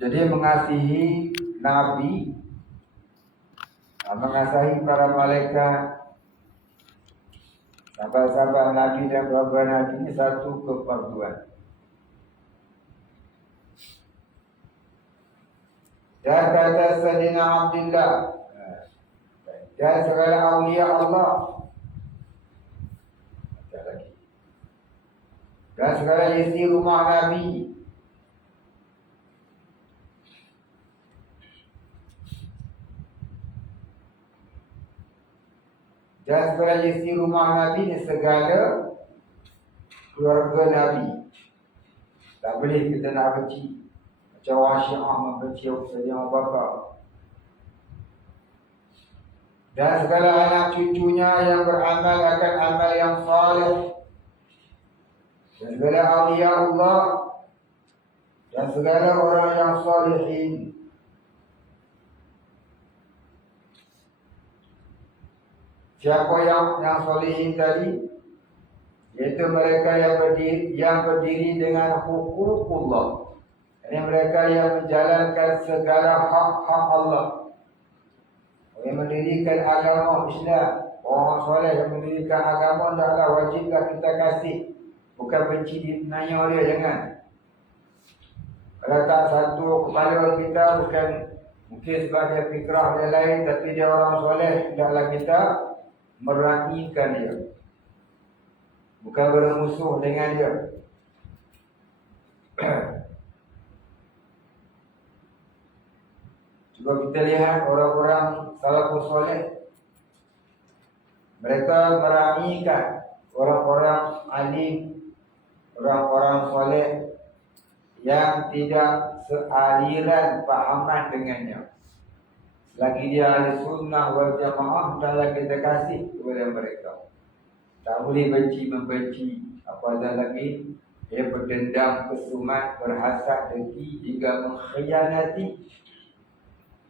Jadi mengasihi Nabi, mengasihi para malaikat, sahabat-sahabat Nabi dan keluarga Nabi ini satu kefarduan. Dan kata Sayyidina Abdullah dan segala awliya Allah, dan segala istri rumah Nabi, dan segala istri rumah Nabi dan segala keluarga Nabi. Tak boleh kita nak benci macam orang Syiah membenci Sayyidina Abu Bakar. Dan segala anak cucunya yang beramal akan amal yang saleh, dan segala awliya Allah dan segala orang yang salihin. Siapa yang salihin tadi? Iaitu mereka yang berdiri dengan hukukullah. Ini mereka yang menjalankan segala hak-hak Allah. Yang mendirikan agama Islam. Orang soleh yang mendirikan agama adalah wajiblah kita kasih. Bukan benci dinanya dia, jangan. Kalau tak satu kepala kita, bukan mungkin sebab dia fikrah dia lain, tapi dia orang soleh, hendaklah kita meraihkan dia. Bukan bermusuh dengan dia. Cuba kita lihat orang-orang salafus soleh. Mereka meraihkan orang-orang alim, orang-orang soleh yang tidak sealiran pahaman dengannya. Selagi dia ahli sunnah wal jamaah, hendaklah kita kasih kepada mereka. Tak boleh benci-membenci. Apatah lagi dia berdendam, kesumat, berhasad, dengki hingga mengkhianati.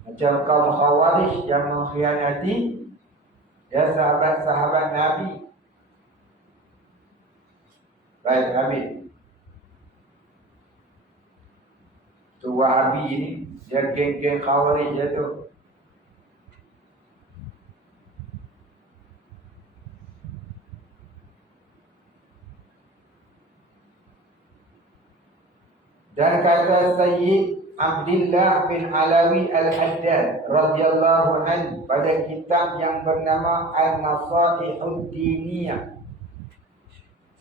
Macam kaum Khawarij yang mengkhianati ya sahabat-sahabat Nabi. Baik, Habib. Tu Wahabi ini, dia geng-geng Khawarij je tu. Dan kata Sayyid Abdullah bin Alawi Al-Haddad radhiyallahu anhu pada kitab yang bernama An-Nasaihud Diniyah.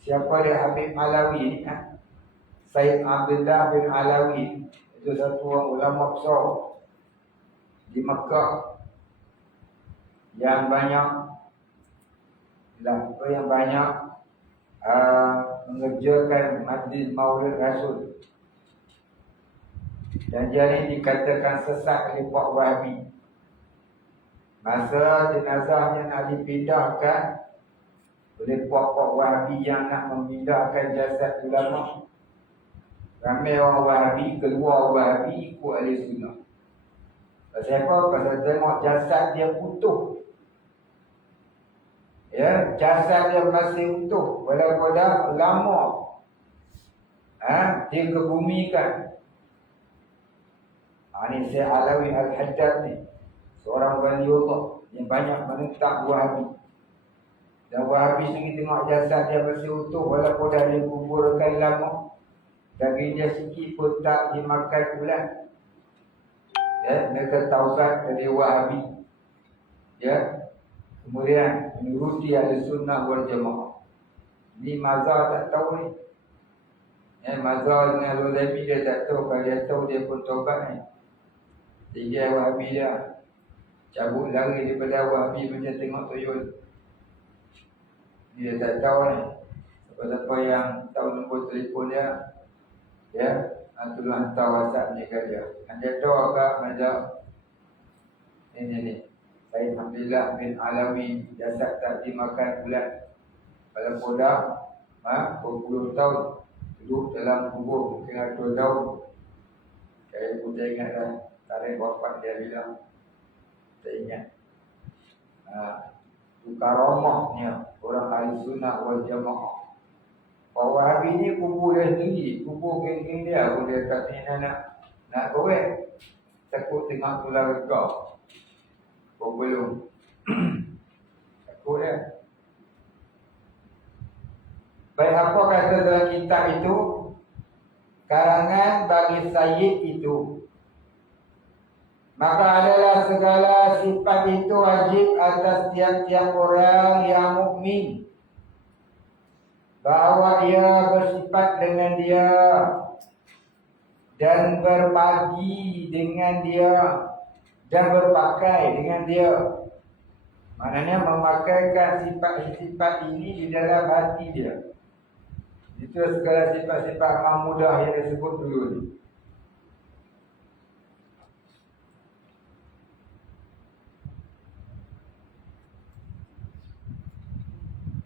Siapa dia Habib Alawi ni? Sayyid Abdullah bin Alawi. Itu satu orang ulama besar di Mekah yang banyak mengerjakan majlis Maulid Rasul. Dan dia ni dikatakan sesat oleh Pak Wahabi. Masa jenazahnya nak dipindahkan oleh Pak Wahabi yang nak memindahkan jasad ulama, ramai orang Wahabi keluar Wahabi ikut ahli sunnah. Pasal apa? Pasal tengok jasad dia utuh. Ya, jasad dia masih utuh walaupun dah lama dikebumikan. Ini Syekh Alawi Al-Haddad ni, seorang wali Allah yang banyak menentang Wahabi. Dan Wahabi sendiri tengok jasad dia masih utuh walaupun dah dikuburkan lama, daging dia sikit pun tak dimakan ulat. Ya, mereka taubat dari Wahabi. Ya, kemudian menuruti ahli sunnah wal jamaah. Ni mazhar tak tahu ni. Mazhar dengan Al-Ulaimi dia tak tahu. Kalau dia tahu dia pun taubat ni. Tiga Wahabi dah cabut lari daripada Wahabi macam tengok tuyul. Dia tak tahu ni. Siapa-siapa yang tahu nombor telefon dia, ya, tolong hantar WhatsApp ni kat dia. Anda tahu agak macam ni. Sayyid Abdullah bin Alawi, jasad tak dimakan ulat. Walaupun dah berpuluh tahun duduk dalam kubur, mungkin ada 2 tahun. Saya pun tak ingat dah tarikh wafat dia bilang. Tak ingat. Itu karamahnya orang ahli sunnah wal jamaah. Pak Wahabi ni kubur dia sendiri, kubur geng-geng dia pun dia tak ni anak. nak korek. Takut tengah tular kau. Kau belum. Takut dia. Baik, apa kata dalam kitab itu? Karangan bagi Sayyid itu. Maka adalah segala sifat itu wajib atas tiap-tiap orang yang mukmin, bahawa ia bersifat dengan dia dan berbagi dengan dia dan berpakai dengan dia. Maknanya memakaikan sifat-sifat ini di dalam hati dia. Itu segala sifat-sifat mahmudah yang disebut dulu ni.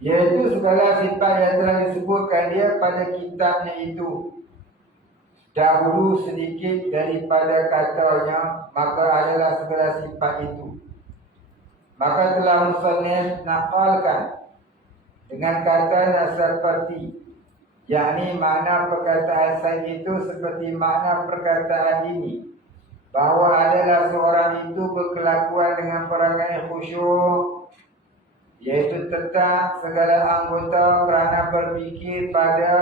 Iaitu segala sifat yang telah disebutkan dia pada kitabnya itu. Dahulu sedikit daripada katanya, maka adalah segala sifat itu. Maka telah musannif nakalkan dengan kata seperti, yakni makna perkataan saya itu seperti makna perkataan ini, bahawa adalah seorang itu berkelakuan dengan perangai khusyuk, iaitu tetap segala anggota kerana berfikir pada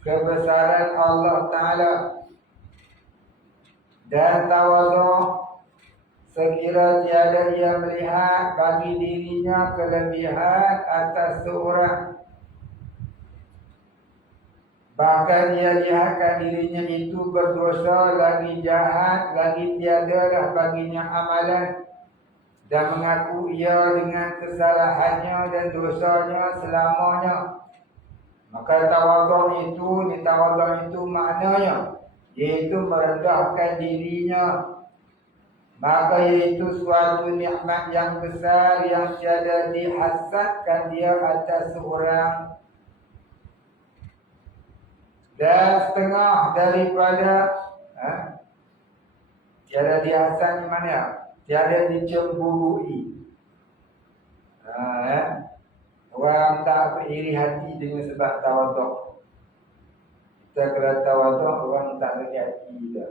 kebesaran Allah Ta'ala dan tawadhu, sekira tiada ia melihat bagi dirinya kelebihan atas seorang, bahkan ia lihatkan dirinya itu berdosa, lagi jahat, lagi tiadalah baginya amalan, dan mengaku ia dengan kesalahannya dan dosanya selamanya. Maka tawadhu itu maknanya iaitu merendahkan dirinya. Maka iaitu suatu nikmat yang besar yang tiada dihasratkan dia atas seorang. Dan setengah daripada tiada dihasrat di mana? Tiada dicemburui. Orang tak beriri hati dengan sebab tawadhu. Kita kalau tawadhu, orang tak beri hati dah.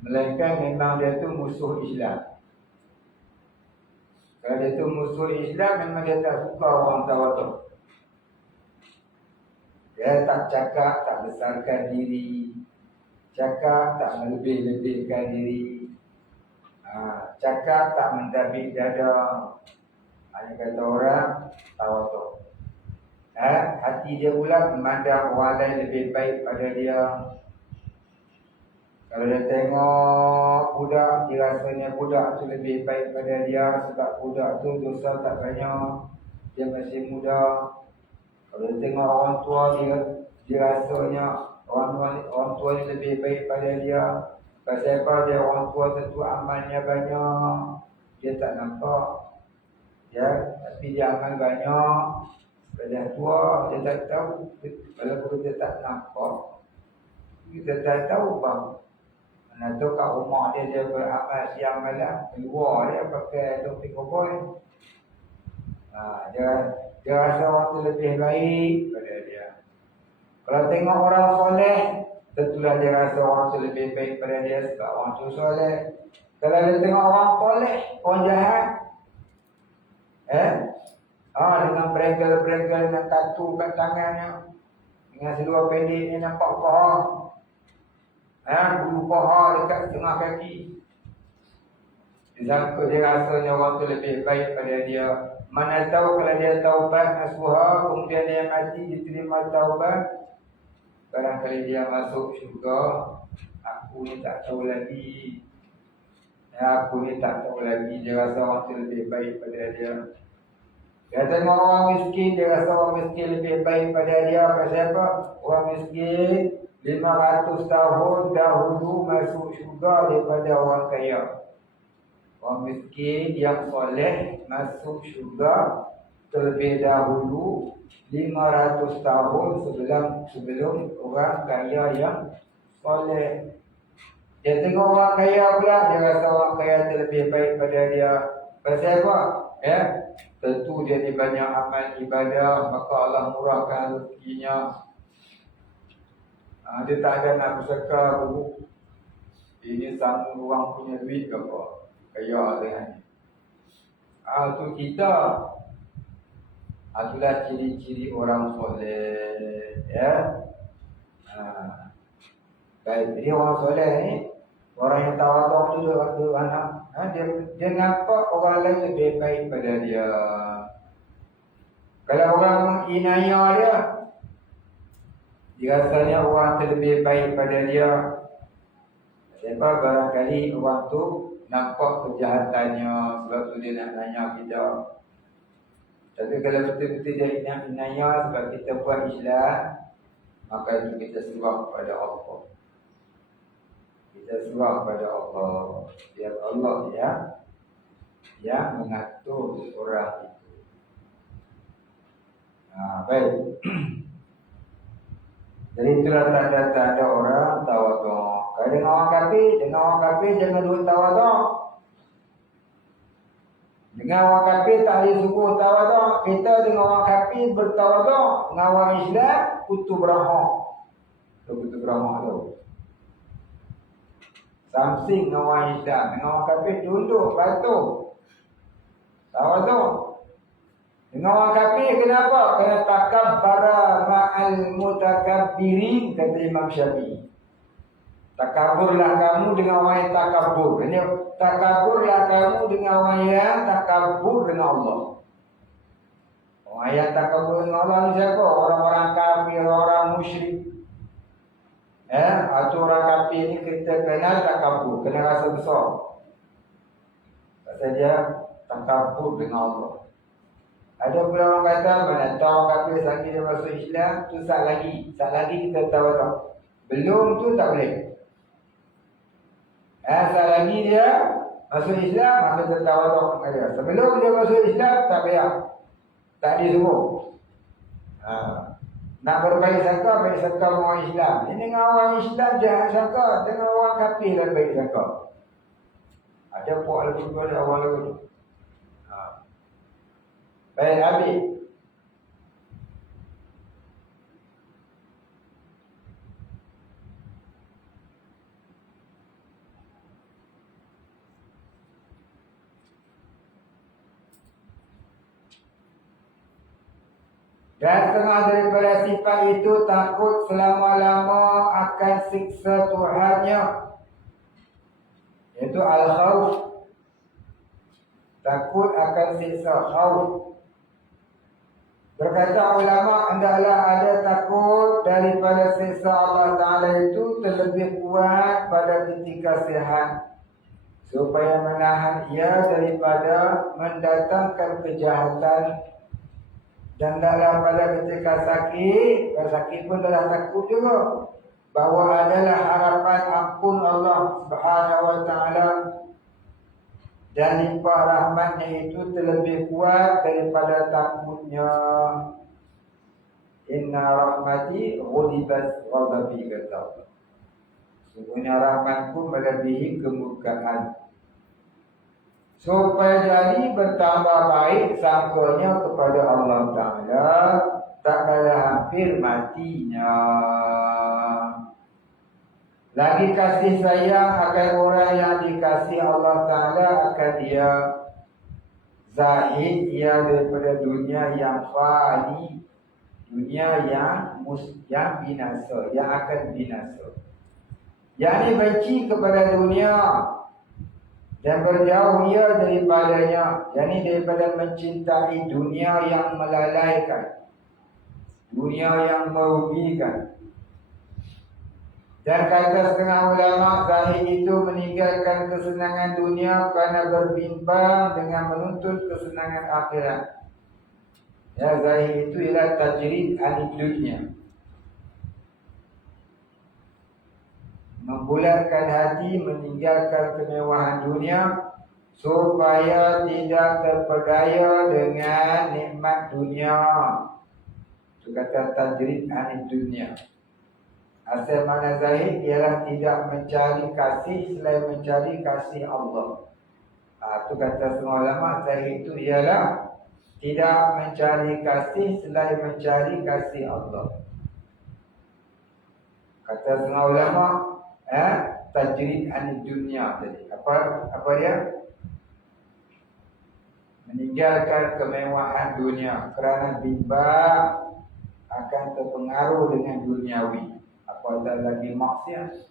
Melainkan memang dia tu musuh Islam. Kalau dia tu musuh Islam, memang dia tak suka orang tawadhu. Dia tak cakap, tak besarkan diri. Cakap tak melebih-lebihkan diri. Cakap tak mendabik dada. Hanya kata orang tawadhu. Hati dia pula memandang orang lain lebih baik pada dia. Kalau dia tengok budak, dia rasanya budak tu lebih baik pada dia sebab budak tu dosa tak banyak. Dia masih muda. Kalau dia tengok orang tua dia rasanya orang tua ni lebih baik pada dia. Pasal apa? Dia orang tua tentu amalnya banyak. Dia tak nampak. Ya, tapi dia amal banyak. Pada tua dia tak tahu. Walaupun dia tak nampak, kita tak tahu bang. Mana tu kat rumah dia beramal siang malam, keluar dia pakai topik koboi. Dia rasa orang tu lebih baik pada dia. Kalau tengok orang soleh, tentulah dia rasa orang tu lebih baik pada dia sebab orang tu soleh. Kalau dia tengok orang soleh, orang jahat, dengan beregel-beregel, dengan tatu kat tangannya, dengan seluar pendek ni nampak paha, bulu paha dekat tengah kaki. Dia rasanya orang tu lebih baik pada dia. Mana tahu kalau dia taubat nasuha, kemudian dia mati diterima taubat, barangkali dia masuk syurga. Aku ni tak tahu lagi. Aku ni tak tahu lagi. Dia rasa orang tu lebih baik pada dia. Dia tengok orang miskin, dia rasa orang miskin lebih baik pada dia. Pasal apa? Orang miskin 500 tahun dahulu masuk syurga daripada orang kaya. Orang miskin yang soleh masuk syurga terlebih dahulu 500 tahun sebelum orang kaya yang soleh. Dia tengok orang kaya pula, dia rasa orang kaya terlebih baik pada dia. Pasal apa? Tentu dia ni banyak amal ibadah, maka Allah murahkan rezekinya. Dia tak ada nak bersekar pun. Ini sambung orang punya duit ke apa? Kaya dengan ni. Tu kita. Itulah ciri-ciri orang soleh. Ya. Baik, jadi orang soleh ni, orang yang tawaduk tu anak. Dia nampak orang lain lebih baik pada dia. Kalau orang menginaya dia rasanya orang terlebih baik pada dia. Sebab barangkali orang tu nampak kejahatannya, sebab tu dia nak nanya kita. Tapi kalau betul-betul dia nak inaya sebab kita buat Islam, maka itu kita serah pada Allah. Kita serah pada Allah. Biar Allah yang mengatur orang itu. Baik. Jadi itulah tanda-tanda orang tawaduk. Kalau dengan orang kafir jangan duk tawaduk. Dengan orang kafir tak boleh suruh tawaduk. Kita dengan orang kafir bertawaduk. Dengan orang Islam kutu Brahma. Kutu Brahma tu. Samsing dengan orang Islam. Dengan orang kafir tunduk, patuh. Tawaduk. Dengan orang kafir kenapa? Kerana takabbara ma'al mutakabbirin, kata Imam Syafi'i. Takaburlah kamu dengan orang yang takabur. Ini takaburlah kamu dengan orang yang takabur dengan Allah. Orang yang takabur dengan Allah ni siapa? Orang-orang kafir, orang musyrik. Atau orang kafir ni kita kenal takabur, kena rasa besar. Pasal dia takabur dengan Allah. Ada pula orang kata mana tahu kafir lagi dia masuk Islam tu sat lagi kita tahu tak. Belum tu tak boleh. Sat lagi dia masuk Islam maka kita tahu tak dia. Sebelum dia masuk Islam tak payah. Tak disuruh. Nak berbaik sangka dengan orang Islam. Ini dengan orang Islam jahat sangka, dengan orang kafir dan baik sangka. Ada puak lagi tu ada awal lagi. Baik, habis. Dan setengah daripada sifat itu takut selama-lama akan siksa Tuhannya. Iaitu al-khawf. Takut akan siksa khawf. Berkata ulama, hendaklah ada takut daripada siksa Allah Ta'ala itu terlebih kuat pada ketika sihat, supaya menahan ia daripada mendatangkan kejahatan. Dan dalam pada ketika sakit pun telah takut juga bahawa adalah harapan ampun Allah Subhanahu Wa Ta'ala. Dan limpah rahmatnya itu terlebih kuat daripada takutnya. Inna rahmati ghulibat ghadabi, kata Allah. Sungguhnya rahmatku melebihi kemurkaan. Supaya jadi bertambah baik sangkanya kepada Allah Ta'ala, tak kalah hampir matinya. Lagi kasih sayang akan orang yang dikasih Allah Ta'ala akan dia zahid, ia daripada dunia yang fani, dunia yang binasa, yang akan binasa. Yang ini benci kepada dunia dan berjauh ia daripadanya. Yang ini daripada mencintai dunia yang melalaikan, dunia yang merugikan. Dan kata setengah ulama, zahid itu meninggalkan kesenangan dunia kerana berbimbang dengan menuntut kesenangan akhirat. Ya, zahid itu ialah tajrid anid dunia. Membulatkan hati, meninggalkan kemewahan dunia supaya tidak terpedaya dengan nikmat dunia. Itu kata tajrid anid dunia. Asal mana zahid ialah tidak mencari kasih selain mencari kasih Allah. Itu kata semua ulama, zahid itu ialah tidak mencari kasih selain mencari kasih Allah. Kata setengah ulama, tajrid anid dunia tadi. Apa dia? Meninggalkan kemewahan dunia kerana bimbang akan terpengaruh dengan duniawi. Apatah lagi maksiat.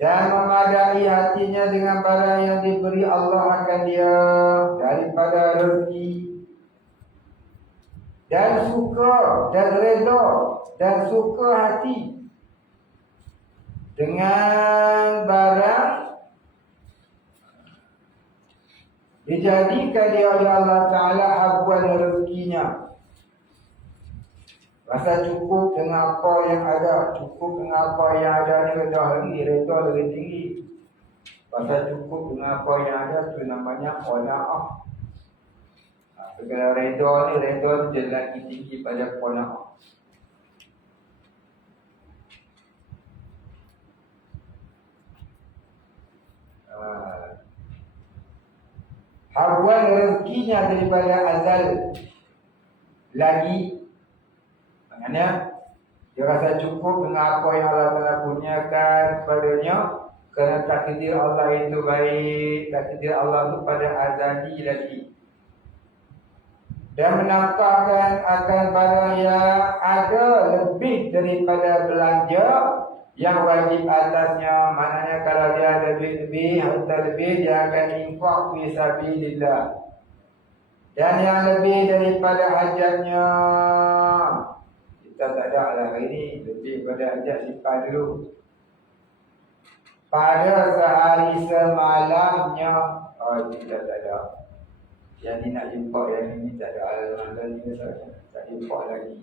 Dan memadai hatinya dengan barang yang diberi Allah akan dia daripada rezeki. Dan suka dan redha dan suka hati dengan barang dijadikan dia oleh Allah Ta'ala habuan rezekinya. Rasa cukup dengan apa yang ada, cukup dengan apa yang ada ni rendah lagi, redha lebih tinggi. Rasa cukup dengan apa yang ada tu namanya qanaah. Segala redha ni jadi lagi tinggi pada qanaah. Habuan rezekinya daripada azal lagi. Maknanya dia rasa cukup dengan apa yang Allah Ta'ala kurniakan kepadanya kerana takdir Allah itu baik, takdir Allah itu pada azali lagi. Dan menampakkan akan barang yang ada lebih daripada belanja yang wajib atasnya. Maknanya kalau dia ada lebih, harta lebih, dia akan infak fi sabilillah. Dan yang lebih daripada hajatnya, kita tak ada lah hari ni, lebih pada hajat simpan dulu. Pada sehari semalamnya, kita tak ada. Yang ni nak jumpa, yang ni tak ada. Alhamdulillah ni tak jumpa lagi.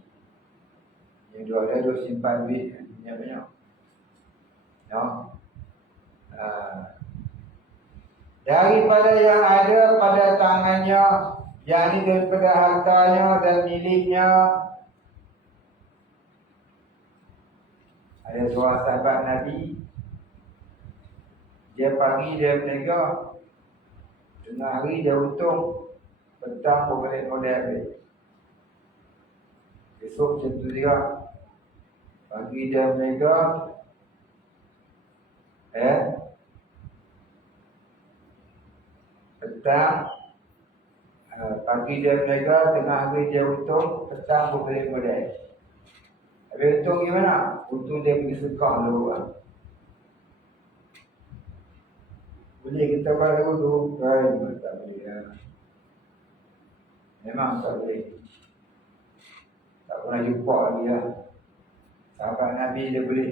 Yang dua ada, dua simpan duit, banyak-banyak. No? Daripada yang ada pada tangannya, yang ni daripada hartanya dan miliknya. Ada seorang sahabat Nabi, dia pagi dia berniaga, tengah hari dia untung, petang pun balik modal balik. Besok macam tu juga, pagi dia berniaga, petang, pagi dia berniaga, tengah hari dia untung, petang pun balik modal. Habis untung gimana? Untung dia pergi sekah dulu. Boleh kita baru dulu, tak boleh ya. Memang tak boleh. Tak pernah jumpa lagi lah. Sahabat Nabi dia boleh.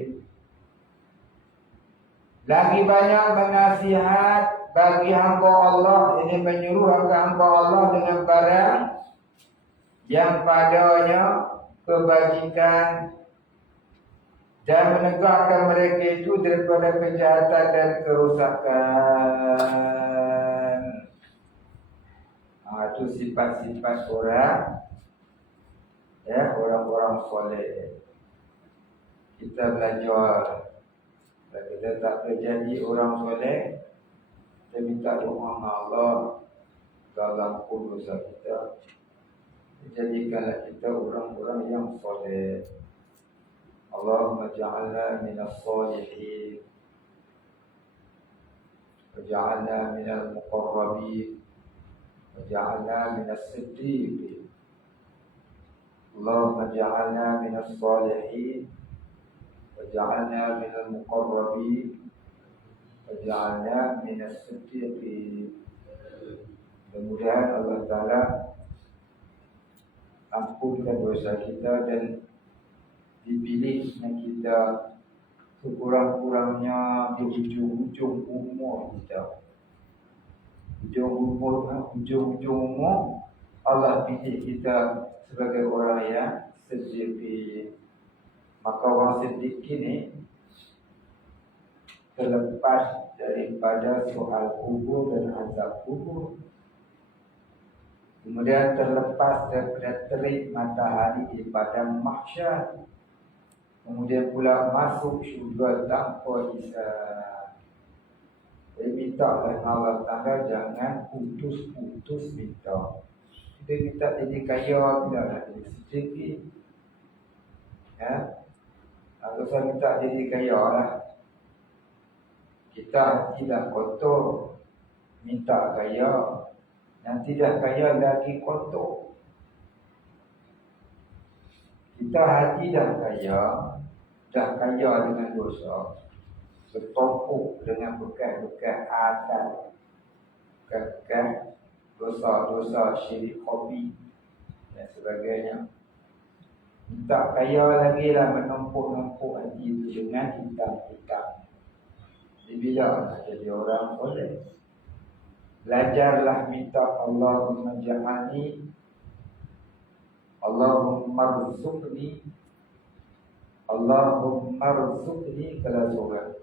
Lagi banyak menasihat bagi hamba Allah. Ini menyuruh hamba Allah dengan barang yang padanya kebajikan dan menegakkan mereka itu daripada kejahatan dan kerosakan. Itu sifat-sifat orang, orang-orang soleh. Kita belajar. Kalau kita tak terjadi orang soleh, kita minta doa dengan Allah dalam dosa kita. Jadikanlah kita orang-orang yang soleh. Allahumma ja'alna minas salihin waj'alna minal muqarrabin waj'alna minas siddiqin. Allahumma ja'alna minas salihin waj'alna minal muqarrabin waj'alna minas siddiqin. Mudah-mudahan Allah Ta'ala ampunkan dosa kita dan dipilihnya kita sekurang-kurangnya di hujung-hujung umur kita. Hujung-hujung umur Allah pilih kita sebagai orang yang siddiqin. Maka orang siddiqin ini terlepas daripada soal kubur dan azab kubur. Kemudian terlepas daripada terik matahari di padang mahsyar. Kemudian pula masuk syurga tanpa hisab. Jadi mintalah Allah Ta'ala jangan putus-putus minta. Kita minta jadi kaya, tidaklah jadi sedikit. Kalau saya minta jadi kaya lah. Kita tidak kotor, minta kaya. Nanti dah kaya lagi kotor. Kita hati dah kaya dengan dosa. Bertumpuk dengan bekas-bekas asal. Bekas dosa-dosa syirik hobi dan sebagainya. Minta kaya lagi lah menumpuk-numpuk hati itu dengan hitam-hitam. Jadi bila nak jadi orang soleh, belajarlah minta Allahumma ja'alni, Allahumma rzuqni, Allahumma rzuqni kalau surah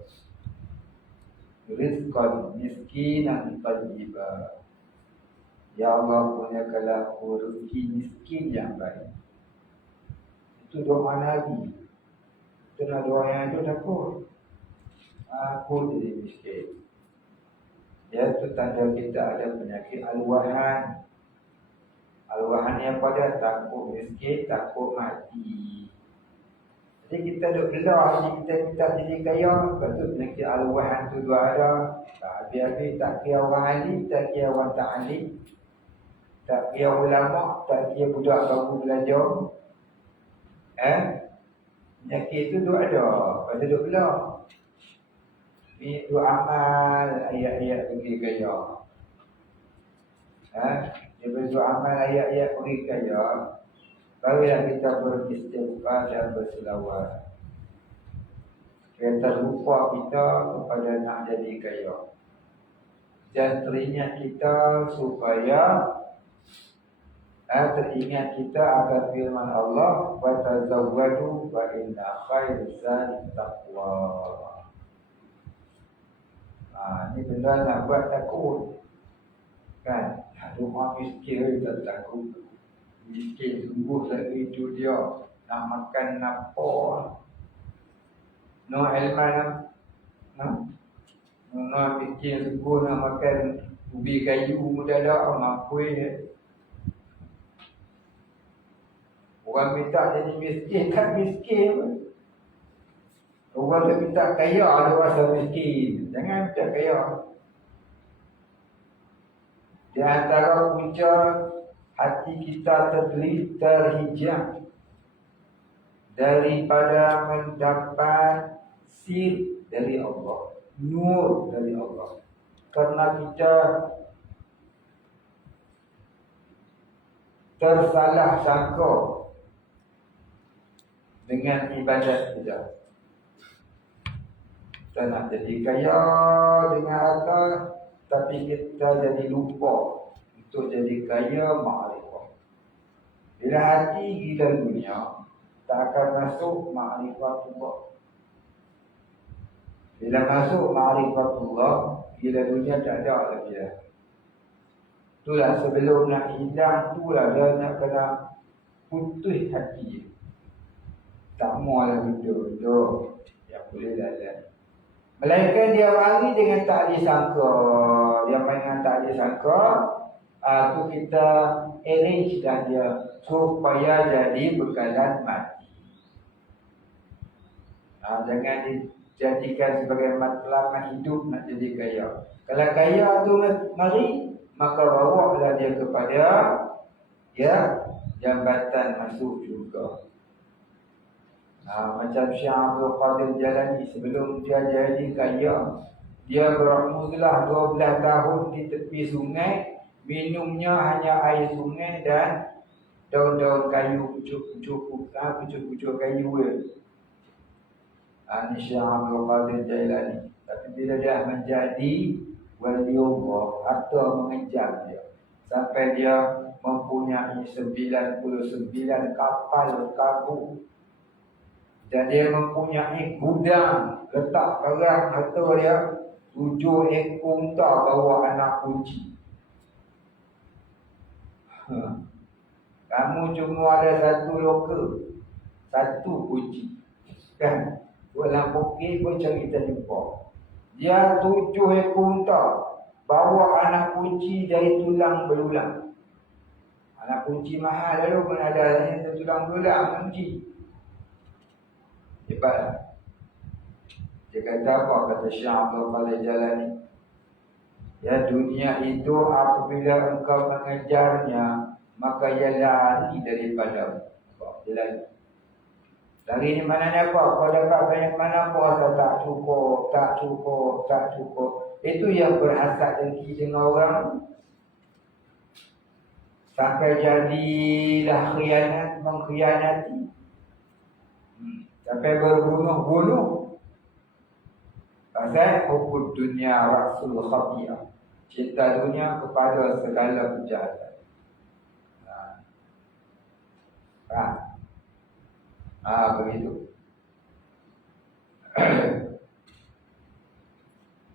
rizqan miskinan tayyiba. Ya Allah, kurniakanlah aku rezeki miskin yang baik. Itu doa Nabi. Itu nak doa yang itu takut. Aku jadi miskin. Dia itu tanda kita ada penyakit al-wahan. Al-wahan yang pada takut miskin, takut mati. Jadi kita duk gelar hati kita minta jadi kaya. Lepas penyakit al-wahan tu dua ada. Habis-habis tak kira orang alim, tak kira orang tak alim, tak kira ulama, tak kira budak baru belajar. Penyakit itu dua ada. Pada duk gelar. Ini dua amal ayat-ayat bagi kaya. Dia berdua amal ayat-ayat bagi kaya. Barulah kita beristighfar dan berselawat. Kita lupa kita kepada nak jadi kaya. Dan teringat kita supaya teringat kita akan firman Allah, wa tazawwadu fa inna khairaz taqwa. Ini benda nak buat takut. Kan? Rumah miskin tak takut. Miskin sungguh lagi itu dia. Nak makan apa? No ilman. No miskin sungguh nak makan ubi kayu muda dah. Mampu orang minta jadi miskin kan miskin. Orang dia minta kaya ada rasa miskin. Jangan minta kaya. Di antara punca hati kita terhijab daripada mendapat sir dari Allah, nur dari Allah. Karena kita tersalah sangka dengan ibadat kita. Kita nak jadi kaya dengan harta, tapi kita jadi lupa untuk jadi kaya ma'rifah. Bila hati gila dunia, tak akan masuk ma'rifatullah. Bila masuk ma'rifatullah, gila dunia tak ada lagi dah. Itulah sebelum nak hilang, itulah dia nak kena putus hati. Tak maulah hidup. Ya boleh lalan. Melainkan dia wari dengan tak disangka. Dia mainan tak disangka. Tu kita arrange dah dia supaya jadi bekalan mati. Jangan dijadikan sebagai matlamat hidup nak jadi kaya. Kalau kaya tu mari, maka bawalah dia kepada jambatan masuk juga. Macam Syekh Abdul Qadir Jalani sebelum dia jadi kaya, dia berumurlah 12 tahun di tepi sungai, minumnya hanya air sungai dan daun-daun kayu, pucuk-pucuk kayu dia. Ini Syekh Abdul Qadir Jalani. Tapi bila dia menjadi waliullah, harta mengejar dia sampai dia mempunyai 99 kapal kargo. Dan dia mempunyai gudang letak barang harta dia 7 ekor unta bawa anak kunci. Kamu cuma ada satu loka, satu kunci. Kan? Dalam bukit pun cari kita jumpa. Dia 7 ekor unta bawa anak kunci dari tulang belulang. Anak kunci mahal lalu pun ada tulang belulang kunci. Hebatlah. Dia kata apa? Kata Syekh Abdul Qadir Jalani. Ya, dunia itu apabila engkau mengejarnya, maka ia lari daripada dia lari. Lari ni mana ni apa? Kau dapat banyak mana kau rasa tak cukup, tak cukup, tak cukup. Itu yang berhasad dengki dengan orang. Sampai jadilah khianat, mengkhianati. Sampai berbunuh-bunuh. Pasal hukum dunia rasul khafiyah. Cinta dunia kepada segala kejahatan. Begitu.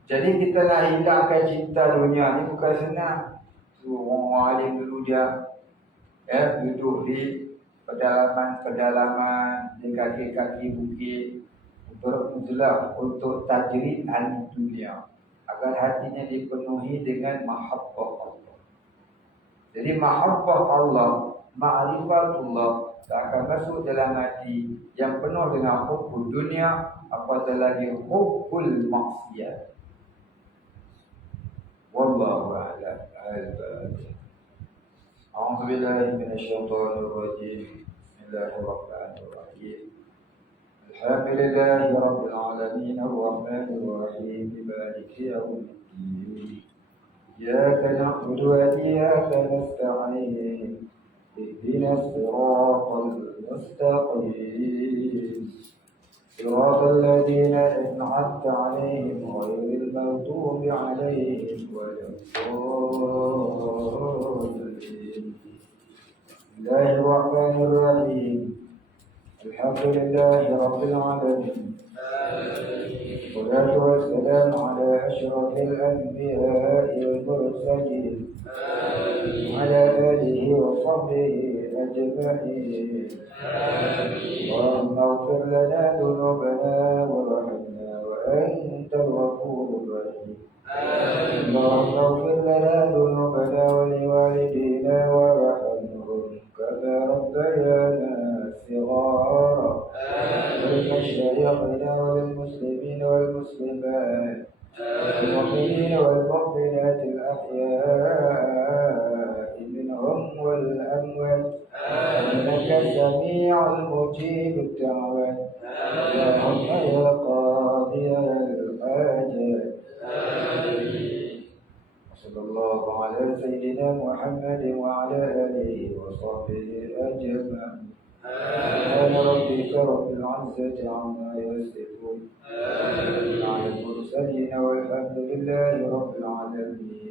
Jadi kita nak hilangkan cinta dunia ni bukan senang. Tu orang alim dulu dia duduk di pedalaman di kaki-kaki bukit untuk tajrid an dunia, agar hatinya dipenuhi dengan mahabbah Allah. Jadi mahabbah Allah, ma'rifatullah akan masuk dalam hati yang penuh dengan hubbul dunia, apatah lagi hubbul maksiat. Wallahu a'lam. A'udzu billahi minasyaitonir rajim. Bismillahirrahmanirrahim. Alhamdulillahi rabbil alamin arrahmanir rahim maliki yaumiddin. Iyyaka na'budu wa iyyaka nasta'in. Ihdinas siratal mustaqim. صراط الذين أنعمت عليهم غير المغضوب عليهم ولا الضالين. بسم الله الرحمن الرحيم. الحمد لله رب العالمين. والصلاة والسلام على أشرف الأنبياء والمرسلين وعلى آله وصحبه أجمعين. اللهم اغفر لنا ذنوبنا وارحمنا وأنت الغفور الرحيم. اللهم اغفر لنا ذنوبنا ولوالدينا وارحمهم كما ربيانا صغارا. ولمشايخنا وللمسلمين والمسلمات والمؤمنين والمؤمنات الأحياء منهم والأموات إنك سميع المجيب الدعوات. اللهم يا قاضي الحاجات. صلى الله على سيدنا محمد وعلى آله وصحبه أجمعين. سبحان ربك رب العزة عما يصفون. على المرسلين والحمد لله رب العالمين.